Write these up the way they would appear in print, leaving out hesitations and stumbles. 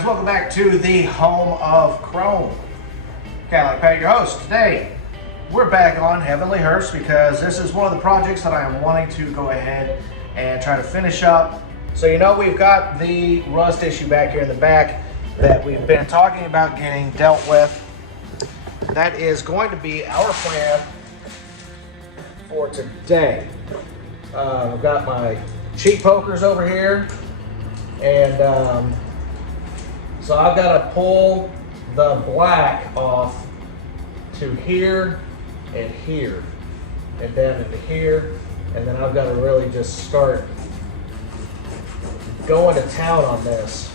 guys, welcome back to the home of Chrome. Cadillac Pat, your host. Today, we're back on Heavenly Hearse because this is one of the projects that I am wanting to go ahead and try to finish up. So you know we've got the rust issue back here in the back that we've been talking about getting dealt with. That is going to be our plan for today. I've got my cheek pokers over here, and so I've got to pull the black off to here and here and down into here, and then I've got to really just start going to town on this,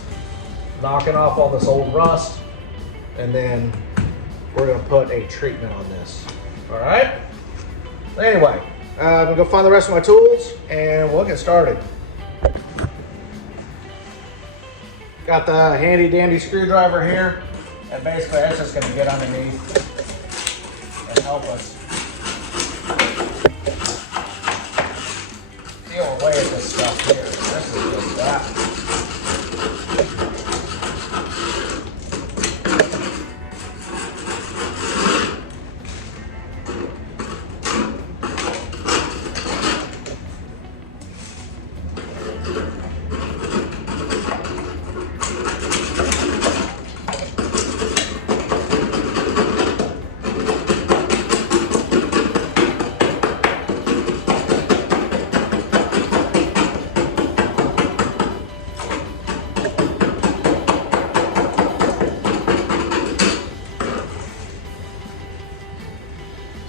knocking off all this old rust, and then we're going to put a treatment on this. All right? Anyway, I'm going to go find the rest of my tools and we'll get started. Got the handy dandy screwdriver here, and basically that's just going to get underneath and help us peel away at this stuff here. This is just that.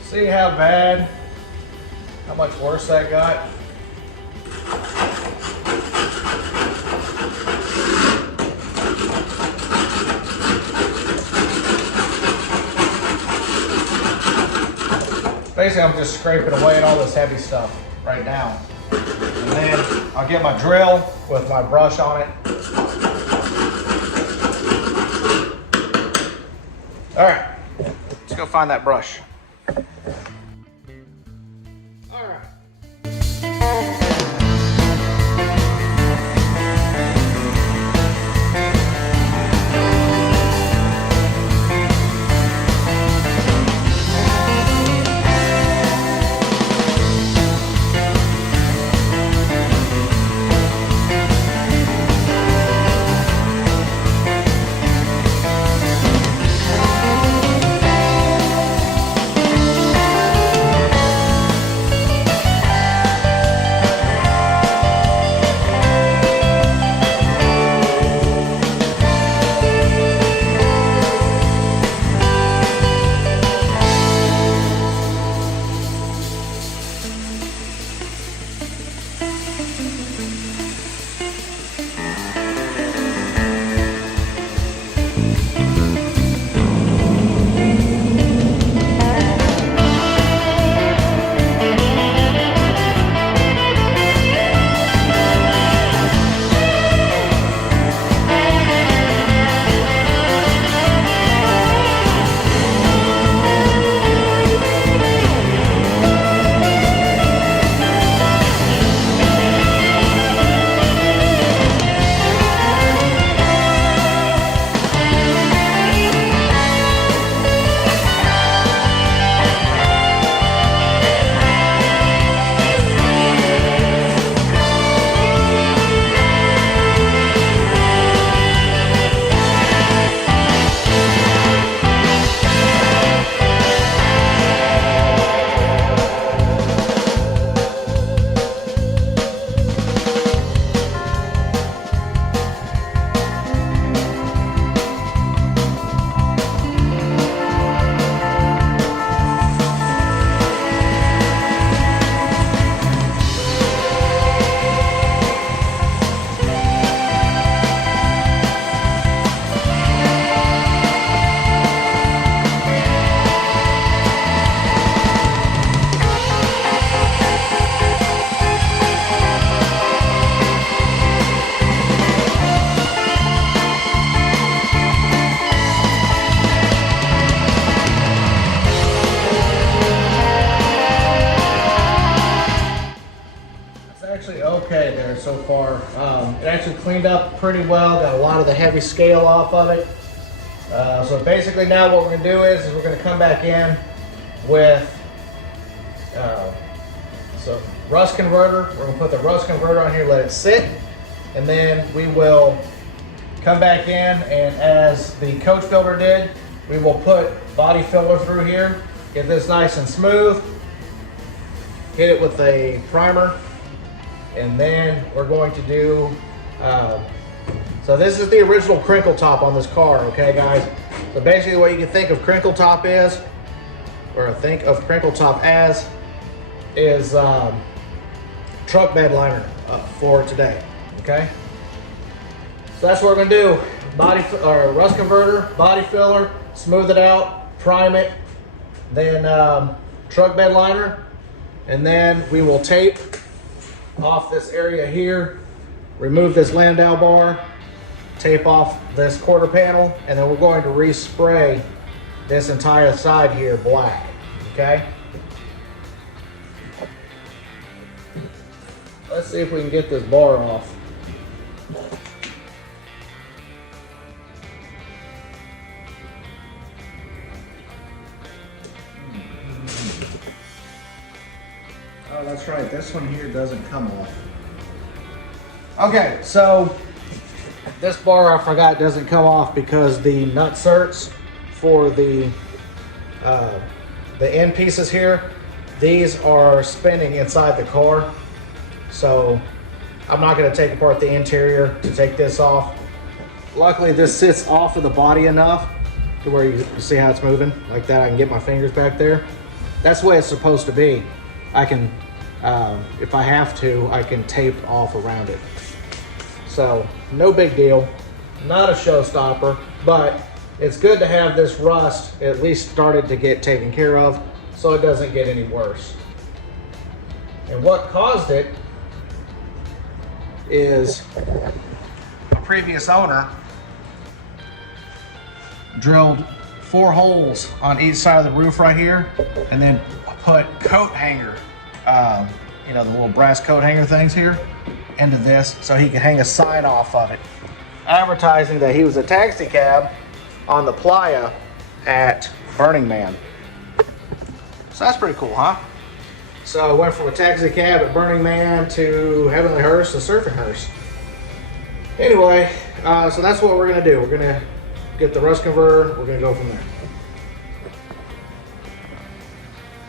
See how bad, how much worse that got? Basically, I'm just scraping away at all this heavy stuff right now. And then I'll get my drill with my brush on it. All right, let's go find that brush. actually okay there so far. It actually cleaned up pretty well, got a lot of the heavy scale off of it. So basically now what we're gonna do is we're gonna come back in with so rust converter. We're gonna put the rust converter on here, let it sit, and then we will come back in, and as the coach builder did, we will put body filler through here, get this nice and smooth, hit it with a primer, and then we're going to do, so this is the original crinkle top on this car, okay guys? So basically what you can think of crinkle top is, or think of crinkle top as, is truck bed liner for today, okay? So that's what we're gonna do. Rust converter, body filler, smooth it out, prime it, then truck bed liner, and then we will tape off this area here, remove this Landau bar, tape off this quarter panel, and then we're going to respray this entire side here black, okay? Let's see if we can get this bar off. Oh, that's right, this one here doesn't come off. Okay, so this bar I forgot doesn't come off because the nut certs for the end pieces here, these are spinning inside the car. So I'm not going to take apart the interior to take this off. Luckily this sits off of the body enough to where you see how it's moving like that. I can get my fingers back there. That's the way it's supposed to be. I can, if I have to, I can tape off around it. So no big deal, not a showstopper, but it's good to have this rust at least started to get taken care of so it doesn't get any worse. And what caused it is a previous owner drilled 4 holes on each side of the roof right here, and then put coat hanger, you know, the little brass coat hanger things here, into this so he could hang a sign off of it advertising that he was a taxi cab on the playa at Burning Man. So that's pretty cool, huh? So I went from a taxi cab at Burning Man to Heavenly Hearse to Surfing Hearse. Anyway, so that's what we're gonna do. We're gonna get the rust converter, we're gonna go from there.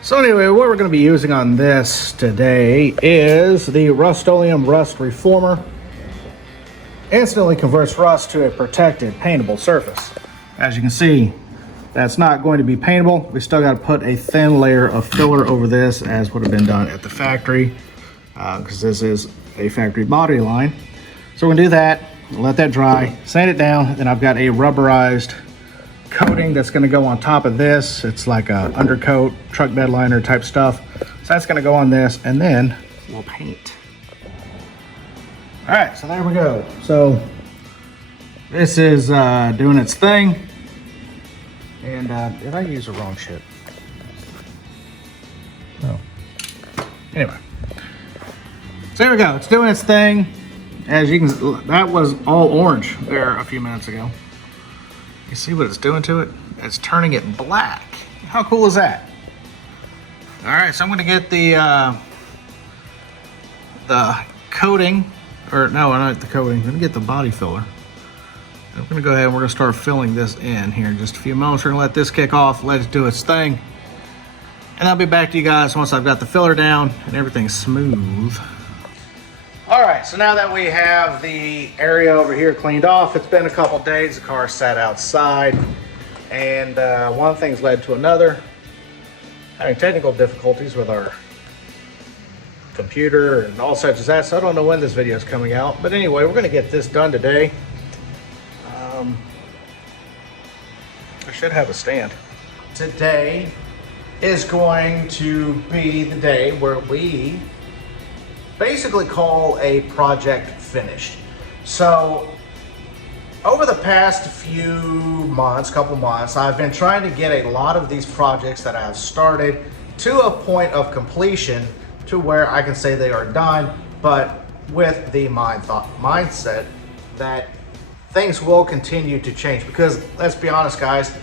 So anyway, what we're gonna be using on this today is the Rust-Oleum Rust Reformer. Instantly converts rust to a protected, paintable surface. As you can see, that's not going to be paintable. We still got to put a thin layer of filler over this, as would have been done at the factory, because this is a factory body line. So we're gonna do that, let that dry, sand it down, then I've got a rubberized coating that's gonna go on top of this. It's like a undercoat, truck bed liner type stuff. So that's gonna go on this, and then we'll paint. All right, so there we go. So this is doing its thing. And did I use the wrong shit? No. Anyway, so there we go. It's doing its thing. As you can, that was all orange there a few minutes ago. You see what it's doing to it? It's turning it black. How cool is that? All right, so I'm going to get the coating, or no, not the coating. I'm going to get the body filler. I'm gonna go ahead and we're gonna start filling this in here in just a few moments. We're gonna let this kick off, let it do its thing. And I'll be back to you guys once I've got the filler down and everything's smooth. All right, so now that we have the area over here cleaned off, it's been a couple days, the car sat outside, and one thing's led to another. Having technical difficulties with our computer and all such as that, so I don't know when this video is coming out. But anyway, we're gonna get this done today. I should have a stand. Today is going to be the day where we basically call a project finished. So over the past few months, couple months, I've been trying to get a lot of these projects that I've started to a point of completion to where I can say they are done but with the mindset that things will continue to change, because let's be honest guys,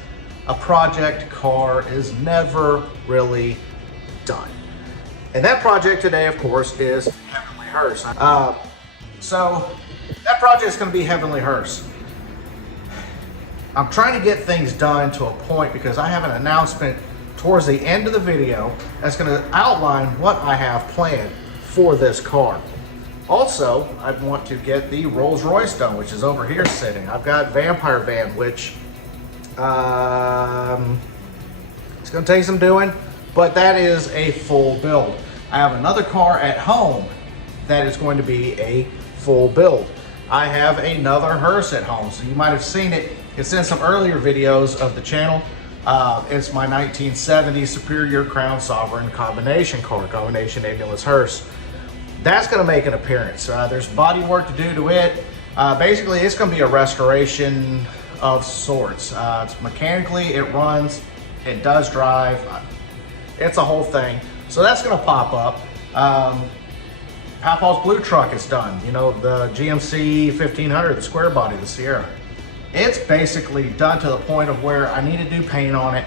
a project car is never really done. And that project today, of course, is Heavenly Hearse. So that project is going to be Heavenly Hearse. I'm trying to get things done to a point because I have an announcement towards the end of the video that's going to outline what I have planned for this car. Also, I want to get the Rolls Royce done, which is over here sitting. I've got Vampire Van, which it's going to take some doing, but that is a full build. I have another car at home that is going to be a full build. I have another hearse at home, so you might have seen it. It's in some earlier videos of the channel. It's my 1970 Superior Crown Sovereign combination car, combination ambulance hearse. That's going to make an appearance. There's body work to do to it. Basically, it's going to be a restoration of sorts. It's mechanically, it runs, it does drive. It's a whole thing. So that's going to pop up. Papa's blue truck is done. You know, the GMC 1500, the square body, the Sierra. It's basically done to the point of where I need to do paint on it.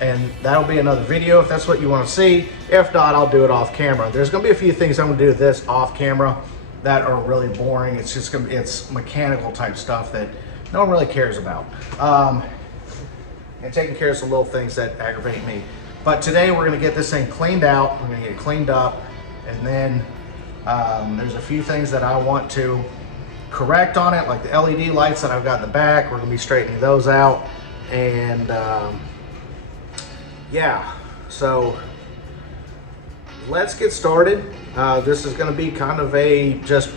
And that'll be another video if that's what you want to see. If not, I'll do it off camera. There's going to be a few things I'm going to do this off camera that are really boring. It's just going to be, it's mechanical type stuff that no one really cares about. And taking care of some little things that aggravate me. But today we're going to get this thing cleaned out. We're going to get it cleaned up. And then there's a few things that I want to correct on it, like the LED lights that I've got in the back. We're going to be straightening those out. And yeah, so let's get started. This is going to be kind of a just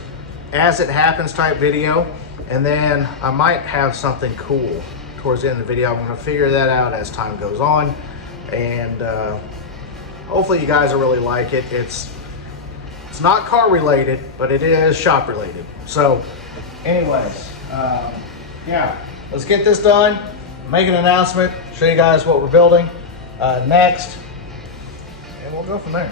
as it happens type video, and then I might have something cool towards the end of the video. I'm going to figure that out as time goes on, and hopefully you guys will really like it. It's not car related, but it is shop related. So anyways, yeah, let's get this done, make an announcement, show you guys what we're building next, and we'll go from there.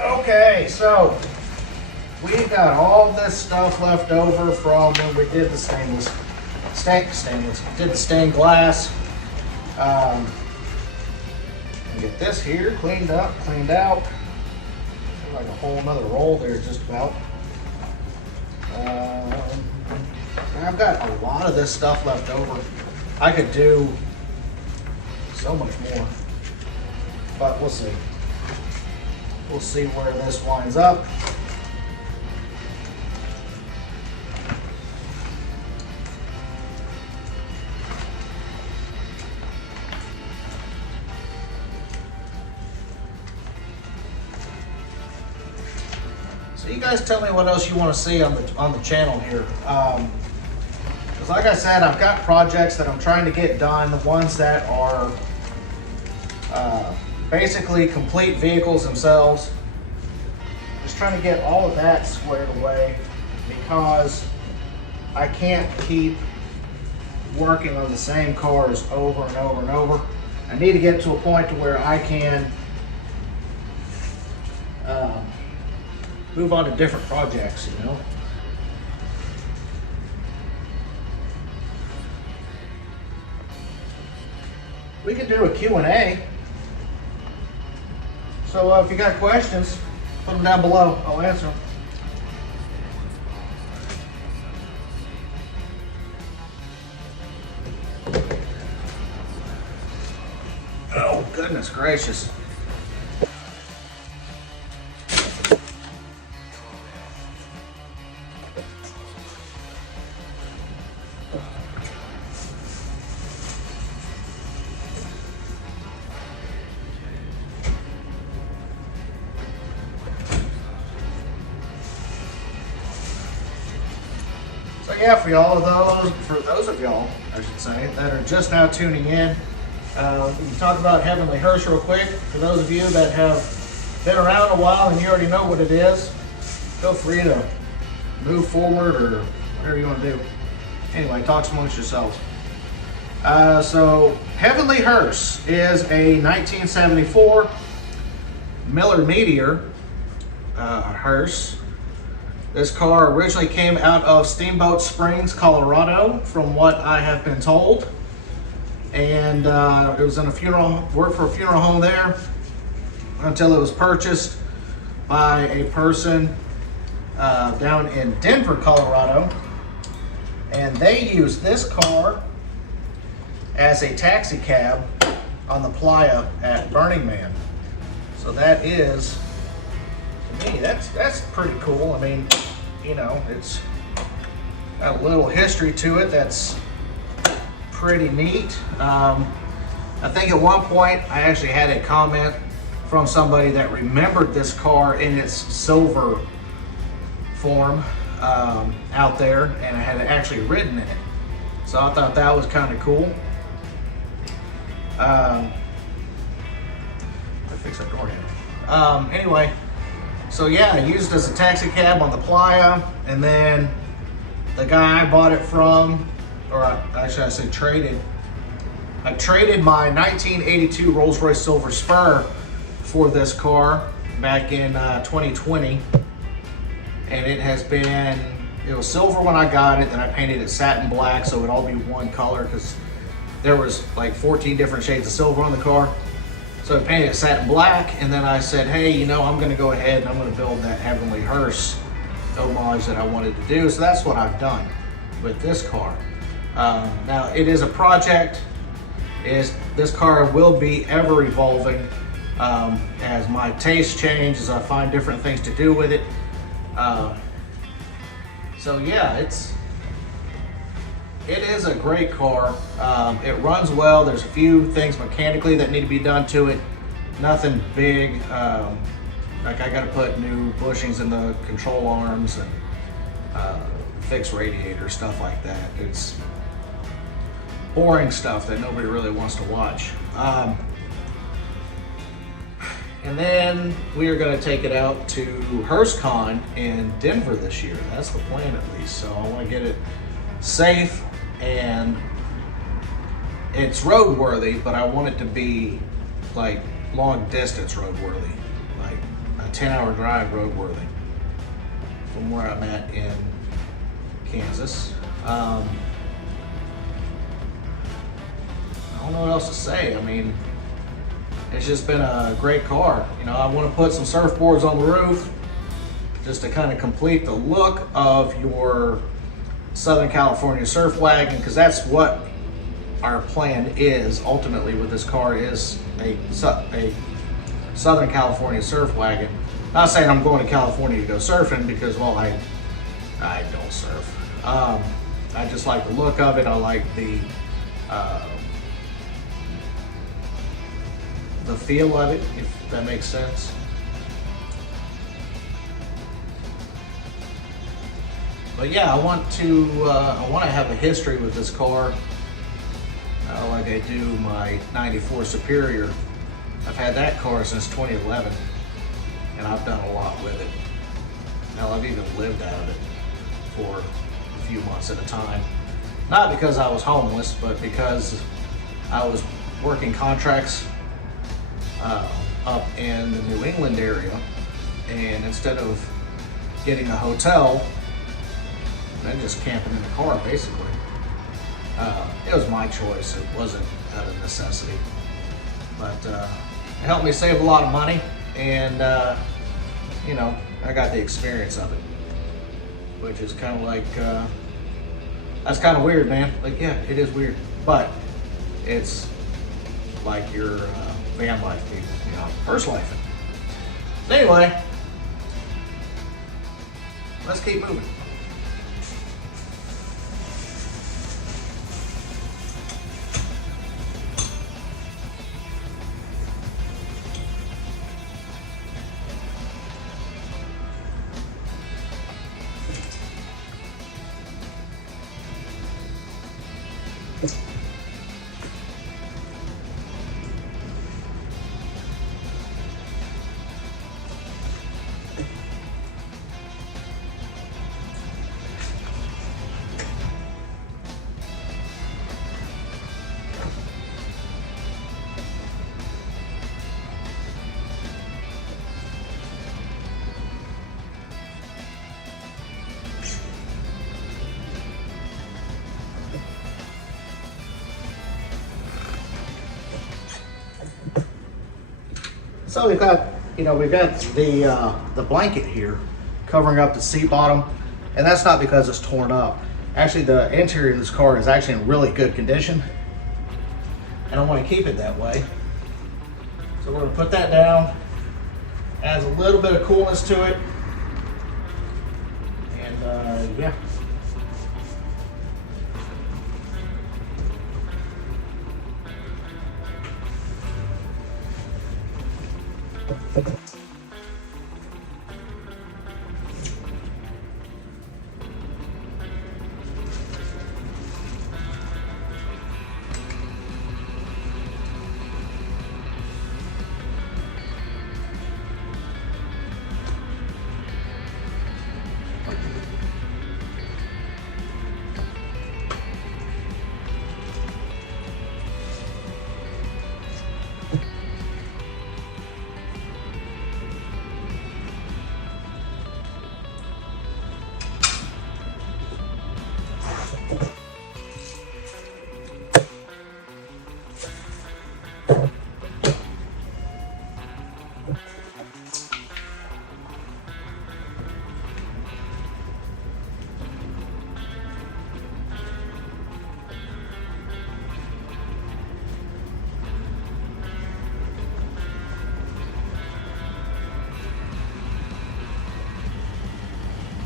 Okay, so we've got all this stuff left over from when we did the stained glass. Get this here cleaned up, cleaned out. Like a whole nother roll there, just about. I've got a lot of this stuff left over. I could do so much more, but we'll see. We'll see where this winds up. So you guys tell me what else you want to see on the channel here. Because like I said, I've got projects that I'm trying to get done, the ones that are basically complete vehicles themselves. Just trying to get all of that squared away, because I can't keep working on the same cars over and over and over. I need to get to a point to where I can move on to different projects, you know. We could do a Q&A. So if you got questions, put them down below. I'll answer them. Oh, goodness gracious. So yeah, for those of y'all, I should say, that are just now tuning in, we can talk about Heavenly Hearse real quick. For those of you that have been around a while and you already know what it is, feel free to move forward or whatever you want to do. Anyway, talk amongst yourselves. So Heavenly Hearse is a 1974 Miller Meteor hearse. This car originally came out of Steamboat Springs, Colorado, from what I have been told. And it was in worked for a funeral home there until it was purchased by a person down in Denver, Colorado. And they used this car as a taxi cab on the playa at Burning Man. So that is, to me, that's pretty cool. I mean, you know, it's got a little history to it that's pretty neat. I think at one point I actually had a comment from somebody that remembered this car in its silver form out there, and I had actually ridden in it. So I thought that was kind of cool. Fix that door handle. Anyway, so yeah, I used it as a taxi cab on the playa, and then the guy I bought it from, or actually I say traded. I traded my 1982 Rolls-Royce Silver Spur for this car back in 2020, and it was silver when I got it, then I painted it satin black so it would all be one color, because there was like 14 different shades of silver on the car. So I painted it satin black, and then I said, hey, you know, I'm gonna go ahead and I'm gonna build that Heavenly Hearse homage that I wanted to do. So that's what I've done with this car. Now it is a project. This car will be ever evolving as my tastes change, as I find different things to do with it. So yeah, it is a great car. It runs well. There's a few things mechanically that need to be done to it. Nothing big. Like I got to put new bushings in the control arms and fix radiator, stuff like that. It's boring stuff that nobody really wants to watch. And then we are going to take it out to HearseCon in Denver this year. That's the plan, at least. So I want to get it safe, and it's roadworthy, but I want it to be like long distance roadworthy, like a 10-hour drive roadworthy from where I'm at in Kansas. I don't know what else to say. I mean, it's just been a great car. You know, I want to put some surfboards on the roof just to kind of complete the look of your Southern California surf wagon, because that's what our plan is ultimately with this car, is a Southern California surf wagon. Not saying I'm going to California to go surfing, because, well, I don't surf. I just like the look of it. I like the feel of it, if that makes sense. But yeah, I want to have a history with this car, like I do my '94 Superior. I've had that car since 2011, and I've done a lot with it. Hell, I've even lived out of it for a few months at a time. Not because I was homeless, but because I was working contracts up in the New England area, and instead of getting a hotel, I'm just camping in the car, basically. It was my choice. It wasn't out of necessity. But it helped me save a lot of money, and you know, I got the experience of it, which is kind of like, that's kind of weird, man. Like, yeah, it is weird, but it's like your van life, people, you know, first life. So anyway, let's keep moving. So we've got, we've got the blanket here covering up the seat bottom, and that's not because it's torn up. Actually, the interior of this car is actually in really good condition, and I want to keep it that way. So we're going to put that down, adds a little bit of coolness to it, and yeah.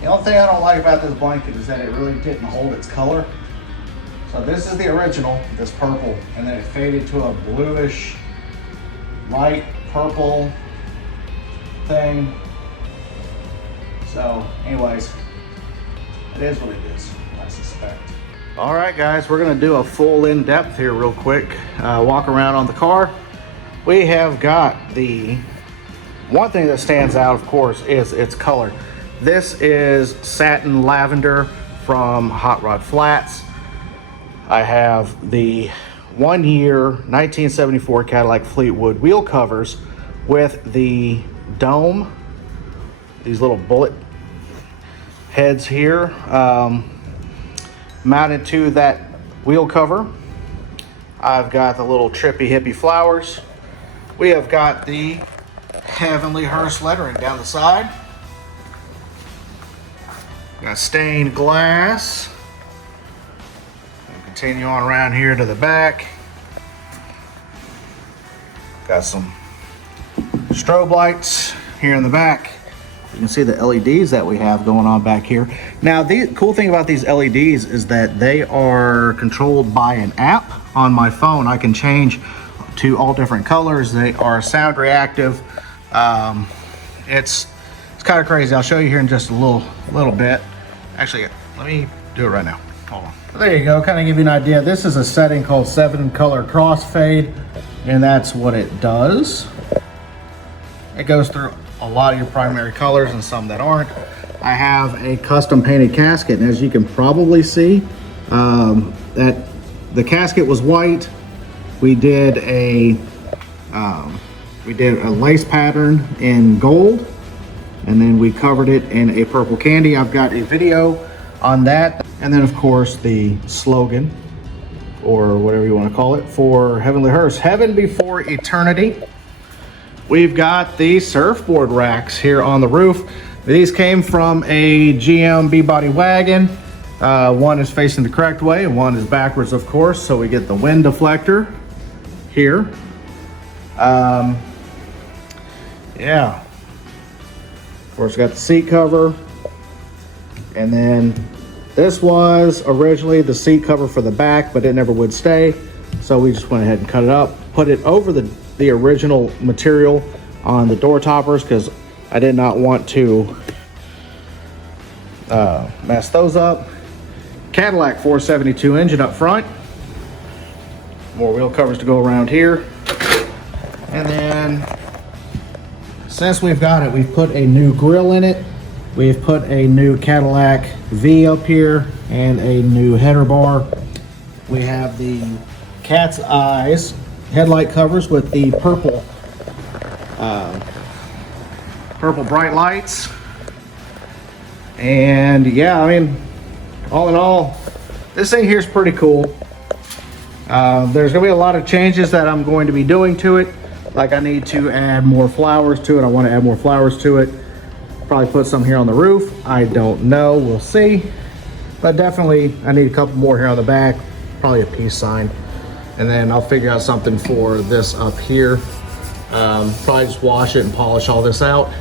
The only thing I don't like about this blanket is that it really didn't hold its color. So this is the original, this purple, and then it faded to a bluish, light purple thing. So anyways, it is what it is, I suspect. All right guys, we're gonna do a full in-depth here real quick. Walk around on the car. We have got the, one thing that stands out of course is its color. This is satin lavender from Hot Rod Flats. I have the 1 year 1974 Cadillac Fleetwood wheel covers with the dome, these little bullet heads here, mounted to that wheel cover. I've got the little trippy hippie flowers. We have got the Heavenly Hearse lettering down the side. Got stained glass. We'll continue on around here to the back. Got some strobe lights here in the back. You can see the LEDs that we have going on back here. Now, the cool thing about these LEDs is that they are controlled by an app on my phone. I can change to all different colors. They are sound reactive. It's kind of crazy. I'll show you here in just a little bit. Actually, let me do it right now. Hold on. There you go, kind of give you an idea. This is a setting called 7 color crossfade, and that's what it does. It goes through a lot of your primary colors and some that aren't. I have a custom painted casket, and as you can probably see, that the casket was white. We did a lace pattern in gold, and then we covered it in a purple candy. I've got a video on that. And then of course the slogan, or whatever you want to call it, for Heavenly Hearse, Heaven Before Eternity. We've got the surfboard racks here on the roof. These came from a GM B-body wagon. One is facing the correct way and one is backwards, of course, so we get the wind deflector here. Yeah. Of course, got the seat cover, and then this was originally the seat cover for the back, but it never would stay, so we just went ahead and cut it up, put it over the original material on the door toppers because I did not want to mess those up. Cadillac 472 engine up front. More wheel covers to go around here, and then since we've got it, we've put a new grille in it. We've put a new Cadillac V up here and a new header bar. We have the cat's eyes headlight covers with the purple bright lights. And yeah, I mean, all in all, this thing here is pretty cool. There's gonna be a lot of changes that I'm going to be doing to it. like I need to add more flowers to it. I want to add more flowers to it. Probably put some here on the roof. I don't know, we'll see. But definitely I need a couple more here on the back, probably a peace sign. And then I'll figure out something for this up here. Probably just wash it and polish all this out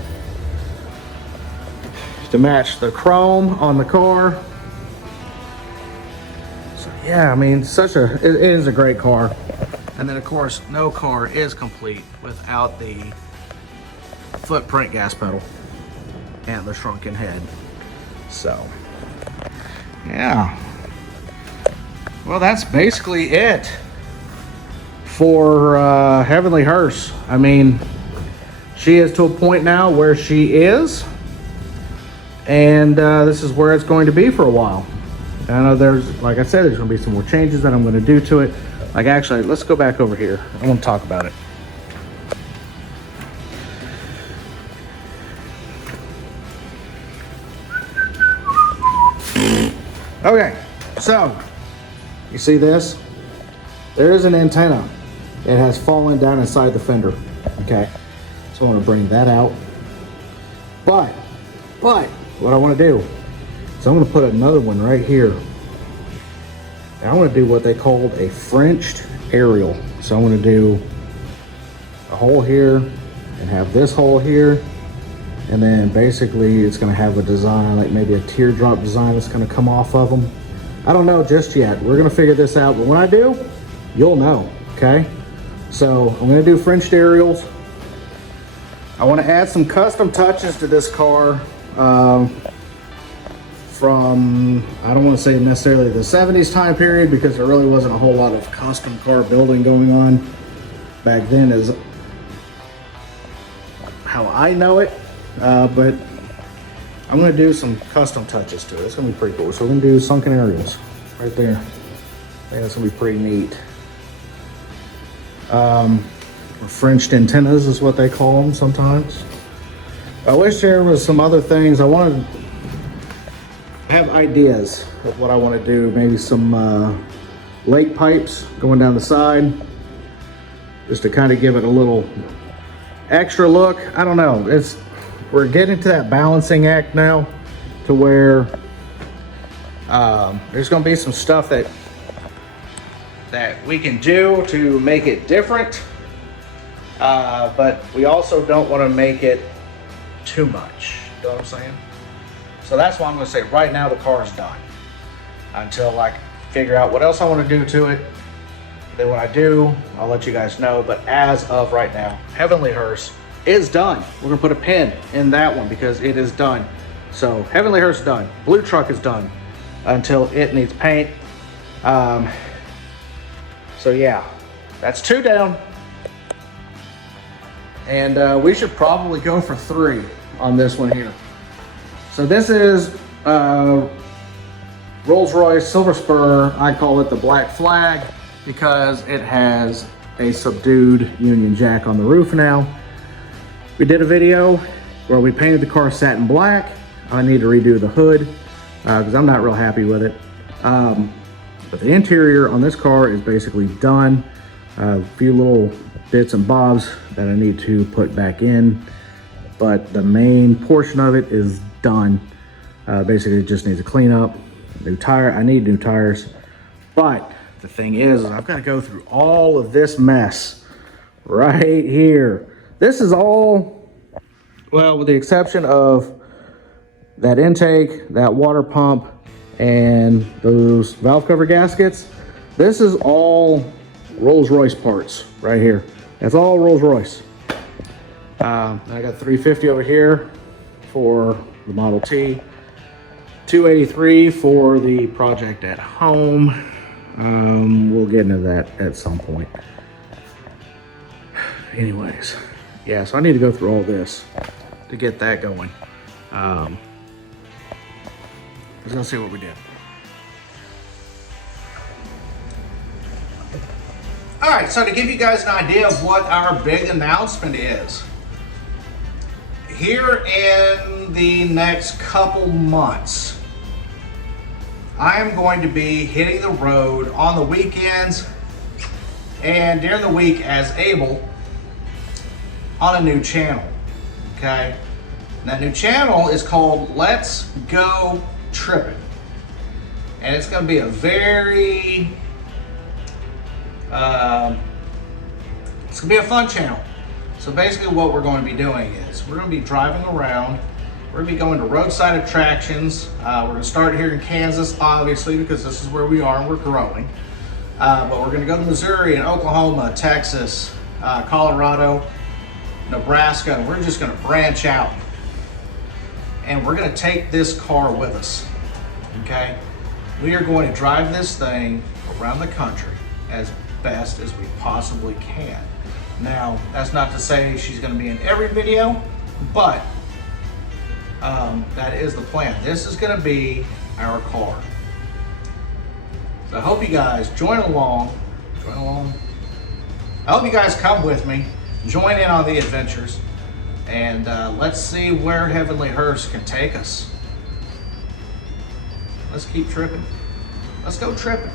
to match the chrome on the car. So yeah, I mean, it is a great car. And then of course, no car is complete without the footprint gas pedal and the shrunken head. So yeah, well, that's basically it for Heavenly Hearse. I mean, she is to a point now where she is, and this is where it's going to be for a while. I know like I said, there's going to be some more changes that I'm going to do to it. Like, actually, let's go back over here. I want to talk about it. Okay, so you see this? There is an antenna. It has fallen down inside the fender. Okay, so I want to bring that out. But what I want to do is I'm going to put another one right here. And I want to do what they called a Frenched aerial. So I'm going to do a hole here and have this hole here. And then basically it's going to have a design, like maybe a teardrop design that's going to come off of them. I don't know just yet. We're going to figure this out. But when I do, you'll know. Okay. So I'm going to do Frenched aerials. I want to add some custom touches to this car. From, I don't want to say necessarily the 70s time period, because there really wasn't a whole lot of custom car building going on back then, is how I know it. But I'm going to do some custom touches to it. It's going to be pretty cool. So we're going to do sunken aerials right there. I think that's going to be pretty neat. Or Frenched antennas is what they call them sometimes. I wish there was some other things. I wanted to have ideas of what I want to do. Maybe some lake pipes going down the side, just to kind of give it a little extra look. I don't know. We're getting to that balancing act now, to where there's going to be some stuff that we can do to make it different, but we also don't want to make it too much. You know what I'm saying? So that's why I'm going to say right now the car is done, until I figure out what else I want to do to it. Then when I do, I'll let you guys know. But as of right now, Heavenly Hearse is done. We're going to put a pin in that one because it is done. So Heavenly Hearse is done. Blue truck is done until it needs paint. So yeah, that's 2 down. And we should probably go for 3 on this one here. So this is Rolls-Royce Silver Spur. I call it the Black Flag because it has a subdued Union Jack on the roof now. We did a video where we painted the car satin black. I need to redo the hood because I'm not real happy with it. But the interior on this car is basically done. A few little bits and bobs that I need to put back in, but the main portion of it is done. Basically it just needs a clean up. New tire, I need new tires. But the thing is I've got to go through all of this mess right here. This is all, well, with the exception of that intake, that water pump, and those valve cover gaskets, this is all Rolls-Royce parts right here. That's all Rolls-Royce. I got 350 over here for the Model T, 283 for the project at home. We'll get into that at some point. Anyways, yeah, so I need to go through all this to get that going. Let's go see what we did. All right, so to give you guys an idea of what our big announcement is, here in the next couple months, I am going to be hitting the road on the weekends and during the week as able on a new channel, okay? And that new channel is called Let's Go Trippin'. And it's gonna be a very, it's gonna be a fun channel. So basically what we're going to be doing is we're going to be driving around. We're going to be going to roadside attractions. We're going to start here in Kansas, obviously, because this is where we are and we're growing. But we're going to go to Missouri and Oklahoma, Texas, Colorado, Nebraska, and we're just going to branch out. And we're going to take this car with us, okay? We are going to drive this thing around the country as best as we possibly can. Now, that's not to say she's going to be in every video, but that is the plan. This is going to be our car. So I hope you guys join along. I hope you guys come with me, join in on the adventures, and let's see where Heavenly Hearse can take us. Let's keep tripping. Let's go tripping.